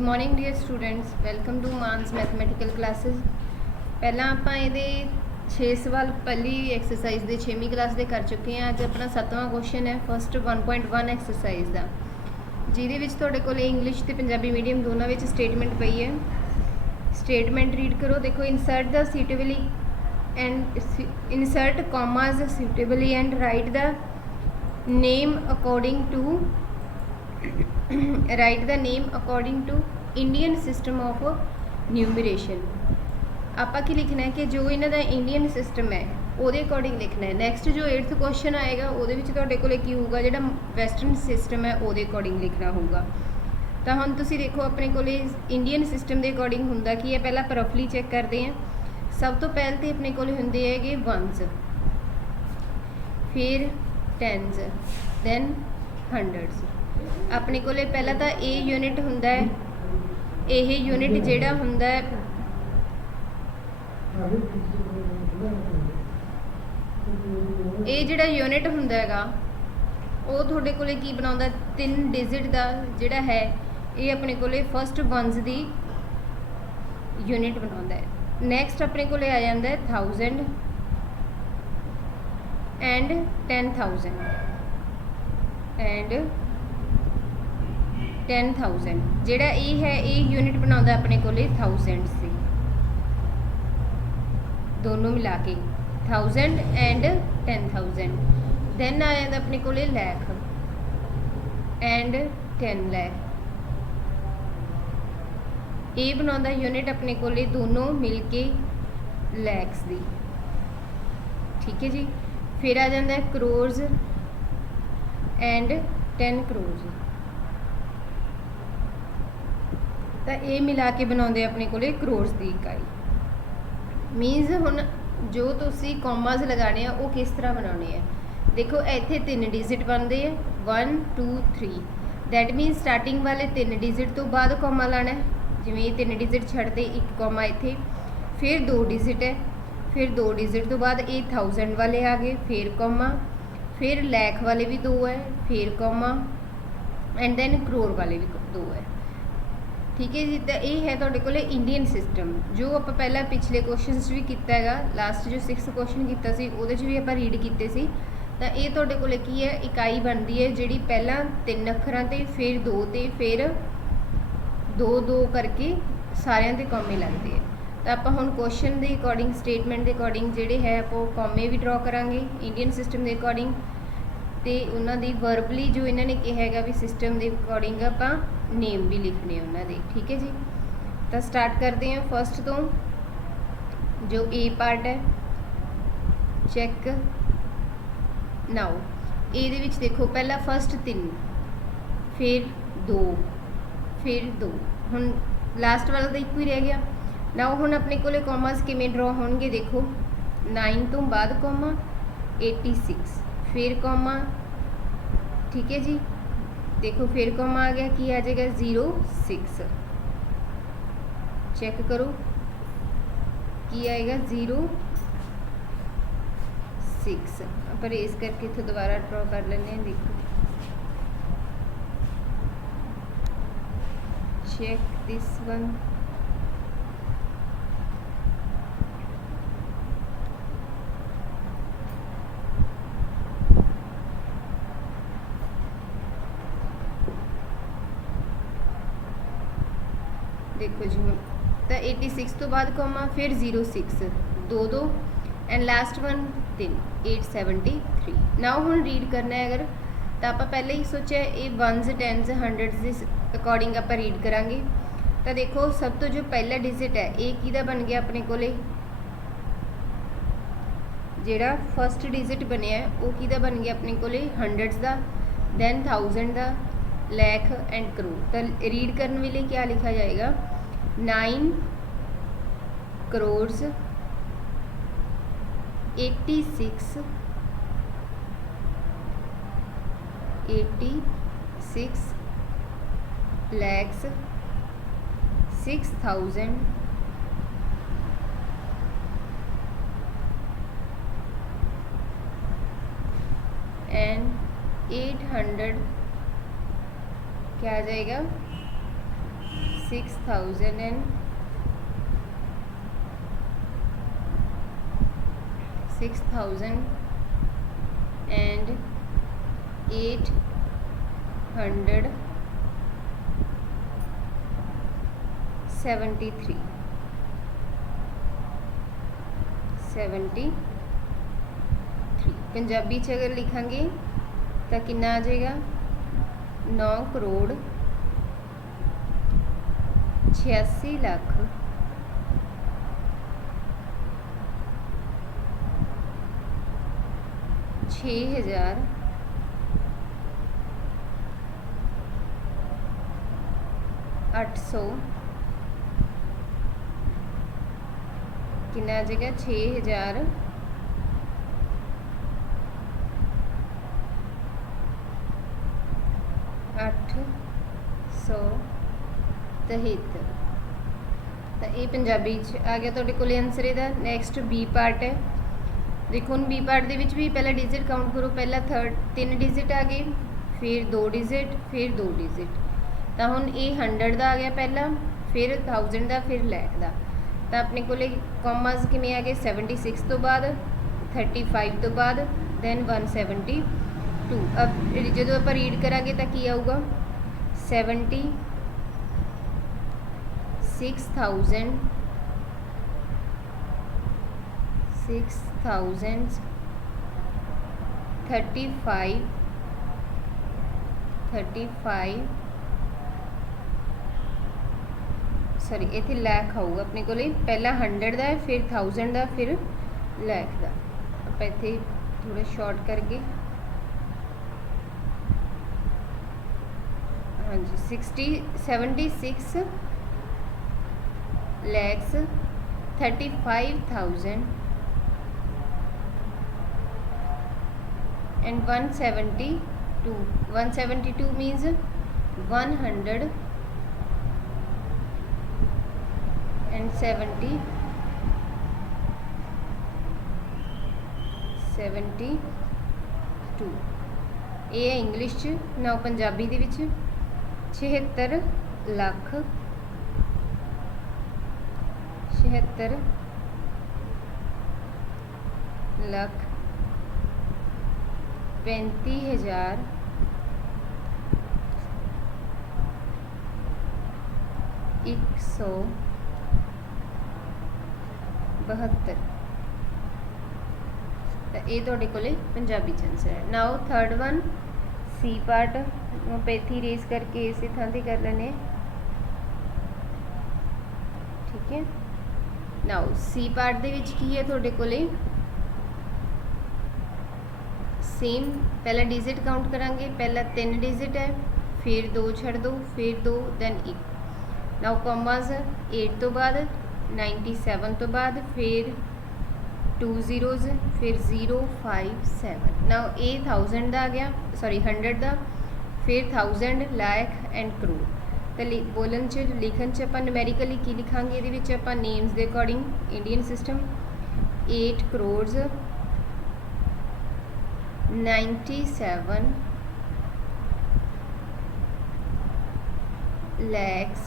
Morning dear students, welcome to Manas mathematical classes. पहला आपां इहदे 6 सवाल पहली एक्सरसाइज दे 6वीं क्लास दे कर चुके हैं। अज अपना 7वां क्वेश्चन है फस्ट 1.1 एक्सरसाइज का, जिहदे विच तुहाडे कोल इंग्लिश ते पंजाबी मीडियम दोनों विच स्टेटमेंट पई है। स्टेटमेंट रीड करो। देखो, insert the suitably and insert commas suitably and write the name according to write the name according to Indian system of numeration. आपा की लिखना है कि जो इन्हों का इंडियन सिस्टम है वो अकॉर्डिंग लिखना है। नैक्सट जो 8th क्वेश्चन आएगा वो की होगा जो वैसटर्न सिस्टम है वो अकॉर्डिंग लिखना होगा। तो हम तुम देखो अपने को इंडियन सिस्टम के अकॉर्डिंग होंगे की है। पहला आप रफली चैक करते हैं। सब तो पहले तो अपने को होंगे है वनस, फिर टेंस, दैन हंड्रड्स। अपने को पहला तो ए यूनिट होंदा है। यह यूनिट जिहड़ा होंदा है ये जिहड़ा यूनिट होंदा हैगा वो तुहाडे कोले की बनाउंदा 3 डिजिट का जिहड़ा है ये अपने कोले फस्ट वनस दी यूनिट बनाउंदा है। नैक्सट अपने कोले आ जांदा है 1000 एंड 10,000 एंड 10,000 जिहड़ा ये है ये यूनिट बनाउंदा अपने कोले थाउजेंड्स दी, दोनों मिला के 1000 एंड 10,000। दैन आ जाता अपने कोले लैख एंड 10 लैख। ये बनाउंदा यूनिट अपने कोले दोनों मिल के लैक्स दी। ठीक है जी। फिर आ जाता है करोर्स एंड 10 करोर्स। तो ये मिला के बनाते अपने को करोर्स की इकाई। मीनस हुण जो तुसी कॉमाज लगाने वो किस तरह बनाने हैं। देखो इत्थे 3 डिजिट बनते हैं 1 2 3। दैट मीन स्टार्टिंग वाले 3 डिजिट तो बाद कॉमा लाना है। जिवें ये 3 डिजिट छड्डते 1 कॉमा इत्थे, फिर 2 डिजिट है, फिर 2 डिजिट तो बाद ये 1000 वाले आ गए, फिर कॉमा, फिर लैख वाले भी 2 है, फिर कॉमा एंड दैन करोड़ वाले भी 2 है। ठीक है जी। तो ये है तुहाडे कोले इंडियन सिस्टम जो आप पहला पिछले क्वेश्चन भी किया है। लास्ट जो 6th क्वेश्चन किया भी आप रीड किए सी। तो ये तुहाडे कोले की है इकाई बनती है जी पहला 3 अखरां ते, फिर 2 ते, फिर 2 करके सारिਆਂ ते कॉमे लगते हैं। तो आप हुण क्वेश्चन के अकॉर्डिंग स्टेटमेंट के अकॉर्डिंग जोड़े है आप कॉमे भी ड्रॉ करांगे इंडियन सिस्टम के अकॉर्डिंग। तो उन्होंने वर्बली जो इन्होंने कहा है भी सिस्टम के अकॉर्डिंग आप नेम भी लिखने उन्होंने। ठीक है जी। तो स्टार्ट करते हैं फस्ट तो जो ए पार्ट है। चैक नाउ ये देखो पहला फस्ट 3, फिर 2, फिर 2, हुण लास्ट वाला तो एक ही रह गया। नाउ हुण अपने को कॉमास किवें ड्रॉ होणगे। देखो 9 तो बाद कॉमा 86, फिर कॉमा। ठीक है जी। देखो फिर कॉमा आ गया कि आ जाएगा 06। चेक करो कि आएगा 06। पर इस करके इतना दोबारा ड्रॉ कर लेने। देखो चेक दिस वन। देखो जी हूँ तो 86 तो बाद कॉमा, फिर 06 2 एंड लास्ट वन 3 873। नाउ हुण रीड करना है अगर तो आप पहले ही सोचा ये वनस टेंस हंड्रड्स के अकॉर्डिंग आप रीड करांगे। तो देखो सब तो जो पहला डिजिट है ये किहदा बन गया अपने को जिहड़ा फस्ट डिजिट बनया है वो किहदा बन गया अपने को हंड्रड्स का, दैन 1000 का, लैख एंड करोड़। तो रीड करने वेले क्या लिखा जाएगा 9 करोड़ 86 लैक्स 6,000 एंड 800 क्या आ जाएगा 6,000 and 873 पंजाबी च अगर लिखांगे तो कितना आ जाएगा 9 करोड़ 86 लाख 6,800 कितना आ जाएगा 6,873 तो ये पंजाबी आ गया तुहाडे कोल आंसर इहदा। नैक्सट बी पार्ट है। देखो हुण बी पार्ट दे विच भी पहला डिजिट काउंट करो, पहला 3 डिजिट आ गए, फिर 2 डिजिट, फिर 2 डिजिट। तो हुण ये 100 का आ गया पहला, फिर 1000 का, फिर लैख का। तो अपने को कॉमास किमें आ गए 76 तो बाद, 35 तो बाद, दैन 172। अब जो आप रीड करांगे तो की आऊगा 76,000 35 सॉरी इतने लैख आऊगा अपने को पहला 100 का है, फिर 1000 का, फिर लैख का। आप इतने थोड़ा शॉर्ट करके हाँ जी 76 लैक्स 35,000 and 172 means 172 ये है इंग्लिश च। ना पंजाबी दे विच 76 लाख 35,172। तो ये तुहाडे कोले पंजाबी च आंसर है। Now third one C part आप इत्थे रेस करके इस थां ते कर लेने। ठीक है। नाउ सी पार्ट दे विच की है तुहाडे कोले सेम पहला डिजिट काउंट करांगे, पहला 3 डिजिट है, फिर 2 छड़ दो, फिर 2, दैन 1। नाउ कॉमास 8 तो बाद, 97 तो बाद, फिर 2 zeros, फिर 057। नाउ ये 1000 का आ गया, सॉरी 100 का, फिर 1000 लाख एंड करोड़। तो बोलन च लिखन च आपां न्यूमेरिकली की लिखांगे, ये विच आपां नेम्स के according Indian system 8 crores 97 lakhs।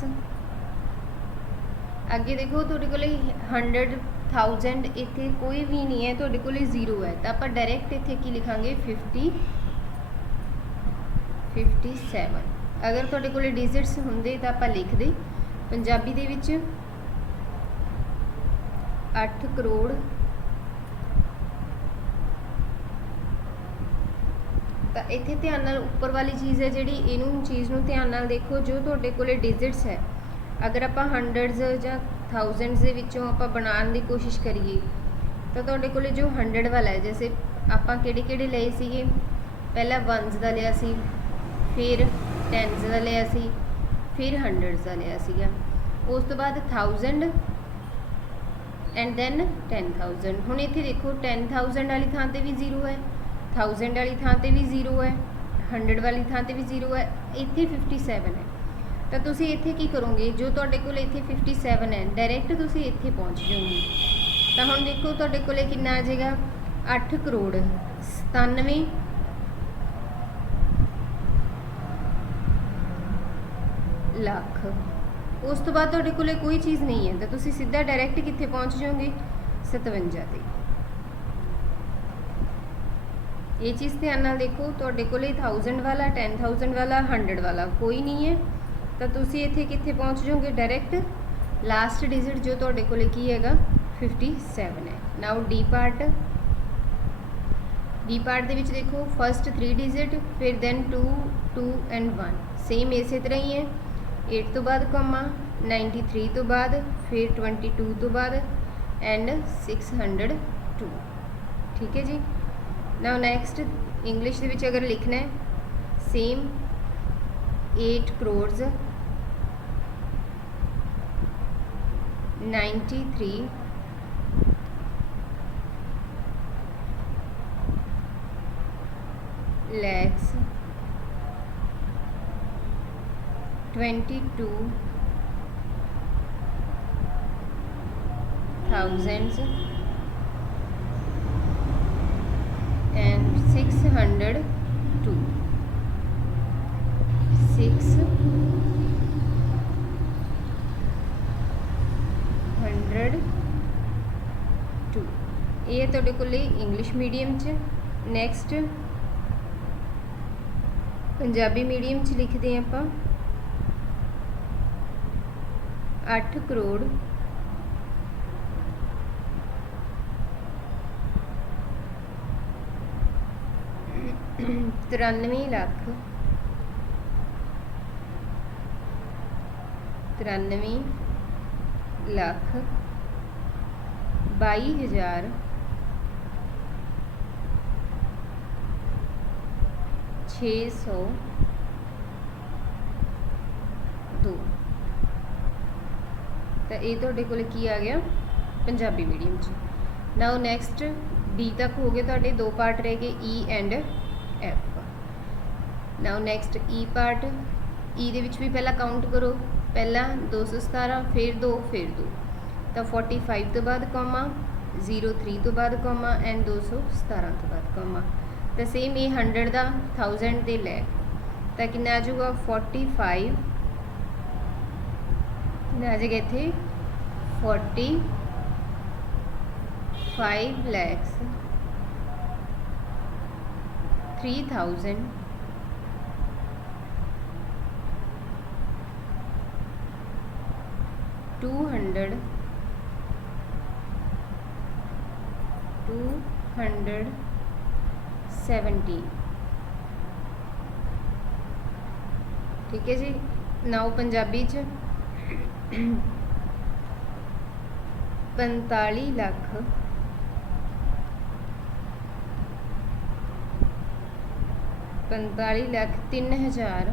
अगे देखो तुहाडे कोले 100,000 इत्थे कोई भी नहीं है, तुहाडे कोले 0 है, तो आप डायरैक्ट इत्थे की लिखांगे 57। अगर तुहाडे कोले डिजिट्स होंदे तो आप लिख दे पंजाबी दे विच 8 करोड़ तो इत्थे ध्यान नाल उपर वाली चीज़ है जिहड़ी इनू चीज़ नूं ध्यान नाल देखो। जो तुहाडे कोले डिजिट्स है, अगर आप हंड्रड्स या थाउजेंड्स दे विचों आपां बनाउण दी कोशिश करिए तो तुहाडे कोले जो 100 वाला है, जैसे आपां किहड़े लए सीगे, पहला 1s का लिया सी, फिर 10s का लिया सी, फिर 100s का लिया सीगा, उस तो बाद 1000 एंड दैन 10,000। हुण इत्थे देखो 10,000 वाली थां ते भी 0 है, 1000 वाली थां ते भी 0 है, 100 वाली थां ते भी 0 है, इत्थे 57 है। तो तुसी इत्थे की करोगे, जो तुहाडे कोल इत्थे 57 है डायरैक्ट तुसी इत्थे पहुँच जाओगे। तो हुण देखो तुहाडे कोले कितना आ जाएगा 8 करोड़ 97 लाख उस तो बाद तुहाडे कोले कोई चीज़ नहीं है तो तुसी सीधा डायरैक्ट कित्थे पहुँच जाओगे 57 ते। ये चीज़ ध्यान नाल देखो, तुहाडे कोले 1000 वाला 10,000 वाला 100 वाला कोई नहीं है तो तुसी इत्थे कित्थे पहुँच जाओगे डायरैक्ट लास्ट डिजिट जो तुहाडे कोले की हैगा 57 है। नाउ डी पार्ट दे विच देखो फस्ट 3 डिजिट फिर दैन 2 2 एंड 1 सेम इस तरह ही है। 8 तो बाद कॉमा 93 तो बाद फिर 22 तो बाद एंड 602। ठीक है जी। नाउ नैक्सट इंग्लिश दे विच अगर लिखना है same 8 crores 93 lakhs 22 thousands and 602 ये तुहाडे कोले इंग्लिश मीडियम च। नैक्सट पंजाबी मीडियम च लिखते हैं आपां 8 crore 93 लाख 22,000 602। तो ये तुहाडे कोल की आ गया पंजाबी मीडियम च। नाउ नैक्सट डी तक हो गए तुहाडे 2 पार्ट रह गए E and F. Now next E part E दे विच भी पहला काउंट करो, पहला 217 फिर 2 तो 45 तो बाद कॉमा 03 तो बाद कॉमा एंड 217 तो बाद कॉमा। तो सेम ये 100 का 1000 ते लैख तो कितना आ जाऊगा 45 आ जाएगा इत्थे 45 lakhs 3,000 270। ठीक है जी। नाउ पंजाबी च 45 लाख 3,000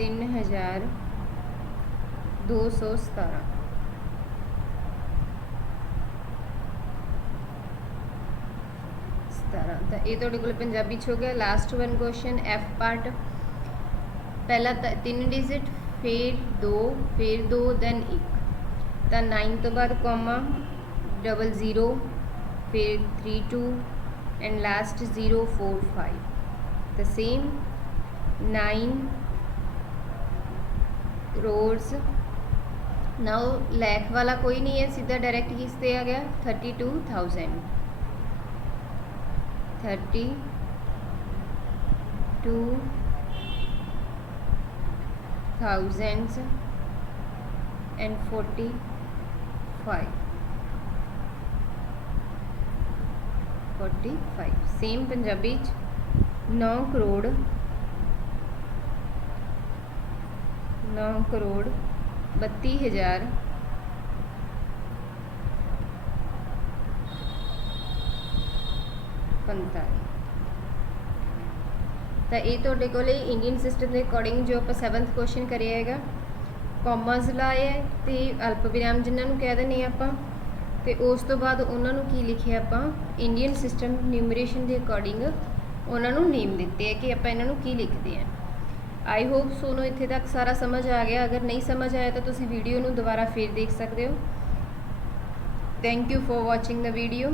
3,217। तो ये तुहाडे कोल पंजाबी च हो गया। Last one question F part पहला 3 डिजिट फिर 2 दैन 1 तो 9 तो बाद कॉमा 00 फिर 32 एंड लास्ट 045 तो सेम 9 crores। नाउ लैख वाला कोई नहीं है, सीधा डायरेक्ट किस पे आ गया 32,000 and 45 सेम पंजाबी 9 करोड़ 32,000 45। तो ये तुहाडे कोले इंडियन सिस्टम के अकॉर्डिंग जो आप 7th क्वेश्चन करिया है कॉमास लाए है तो अल्प विराम जिन्होंने कह दें आप तो उस तो बाद उन्होंने की लिखे आप इंडियन सिस्टम न्यूमरेशन के अकॉर्डिंग उन्होंने नेम दिते है कि आप इन्हों की लिखते हैं। आई होप सोनू इत्थे तक सारा समझ आ गया। अगर नहीं समझ आया तो तुसी वीडियो नूं दोबारा फिर देख सकते हो। Thank you for watching the video.